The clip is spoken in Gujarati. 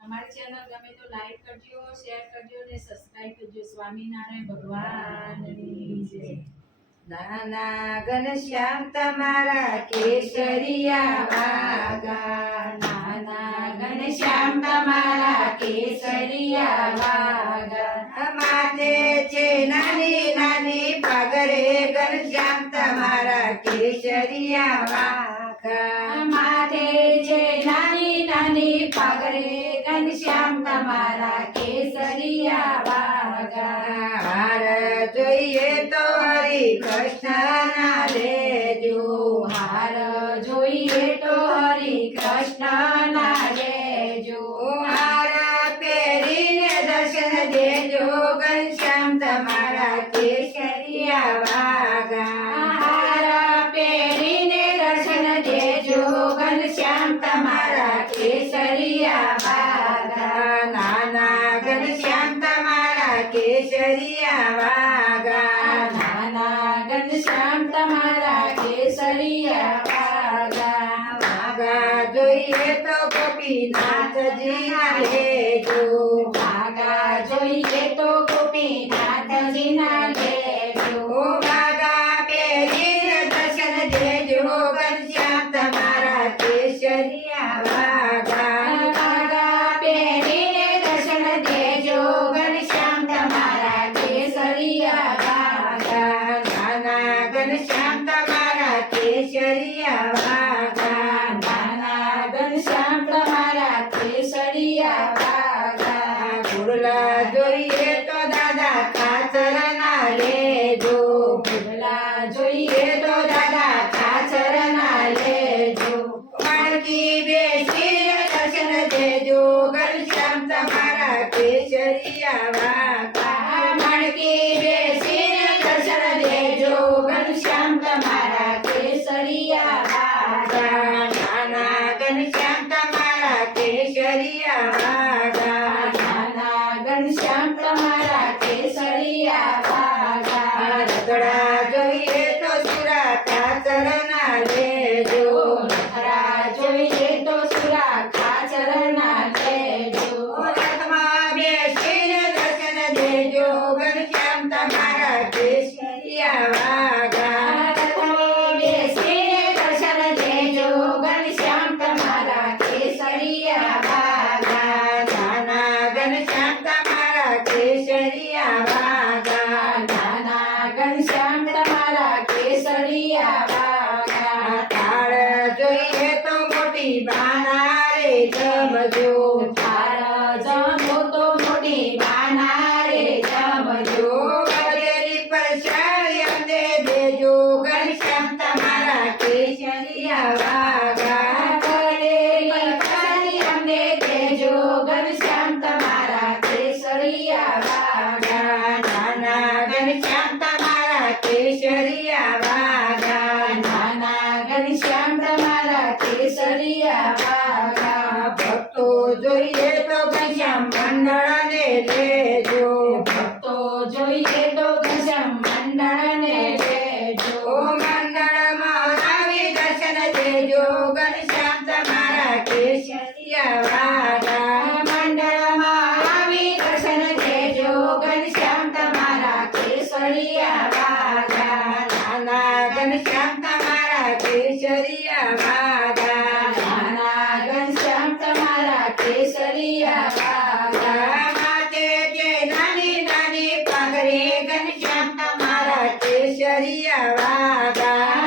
અમારી ચેનલ ગમે તો લાઈક કરજો, શેર કરજો અને સબસ્ક્રાઇબ કરજો. સ્વામિનારાયણ ભગવાનની જય. નાના ઘનશ્યામ તમારા કેસરિયા વાગા, નાના ઘનશ્યામ તમારા કેસરિયા વાગા. માથે છે નાની નાની પાઘરે ઘનશ્યામ તમારા કેસરિયા વાગા. માથે છે નાની નાની પાઘરે ઘનશ્યામ તમારા કેસરિયા વાગા. હાર જોઈએ તો હરિ કૃષ્ણ ના લેજો, હાર જોઈએ તો હરિ કૃષ્ણ ના લેજો. હાર પહેરીને દર્શન દેજો ઘનશ્યામ તમારા કેસરિયા વાગા. હાર પહેરીને દર્શન દેજો ઘનશ્યામ તમારા કેસરિયા વાગા. નાના ઘનશ્યામ તમારા કેસરિયા વાગા. નાના ઘનશ્યામ તમારા કેસરિયા વાગા. વાગા જોઈએ તો ગોપીનાથજી ના લેજો, વાગા જોઈએ તો ગોપીનાથજી ના લેજો. વાગા પહેરીને દર્શન દેજો ઘનશ્યામ તમારા કેસરિયા વાગા. વાગા પહેરીને દર્શન દેજો ઘનશ્યામ તમારા કેસરિયા વાગા. નાના ઘનશ્યામ તમારા કેસરિયા વાગા. નાના ઘનશ્યામ તમારા કેસરિયા વાગા. ગુરલા જોઈએ તો દાદા ખાચર ના લેજો, ગુરલા જોઈએ તો દાદા ખાચર ના લેજો. માણકી બેસીને દર્શન દેજો ઘનશ્યામ તમારા કેસરિયા વાગા. માણકી બેસીને દર્શન દેજો ઘનશ્યામ તમારા કેસરિયા વાગા. નાના ઘનશ્યામ તમારા કેસરિયા વાગા. નાના ઘનશ્યામ તમારા કેસરિયા વાગા. રગડા જોઈએ તો સુરા ખાચર ના લેજો, રખડા જોઈએ તો સુરા ખાચર ના લેજો. રથમાં બેસીને દર્શન દેજો ઘનશ્યામ તમારા કેસરિયા વાગા. રથમાં બેસીને દર્શન દેજો ઘનશ્યામ તમારા કેસરિયા વાગા. નાના ઘનશ્યામ તમારા કેસરિયા વાગા. નાના ઘનશ્યામ તમારા કેસરિયા વાગા. તાળ જોઈએ તો મોટી બાના રે જમજો, તાર જમો તો મોટી બાના રે જમજો. બજેરી પરસાળી અમને દેજો ઘનશ્યામ તમારા કેસરિયા વાગા. કરેલી કરાની અમને દેજો ઘનશ્યામ તમારા કેસરિયા વાગા. નાના ઘનશ્યામ તમારા કેસરિયા વાગા. નાના ઘનશ્યામ તમારા કેસરિયા વાગા. ભક્તો જોઈએ તો ઘનશ્યામ મંડળને લેજો, ભક્તો જોઈએ તો ઘનશ્યામ મંડળને લેજો. ઓ મંડળમાં આવી દર્શન દેજો ઘનશ્યામ તમારા કેસરિયા વાગા. મંડળમાં આવી દર્શન દેજો ઘનશ્યામ તમારા કેસરિયા વાગા. નાના ઘનશ્યામ તમારા કેસરિયા વાગા. નાના ઘનશ્યામ તમારા કેસરિયા વાગા. માથે જે નાની નાની પાઘરે ઘનશ્યામ તમારા કેસરિયા વાગા.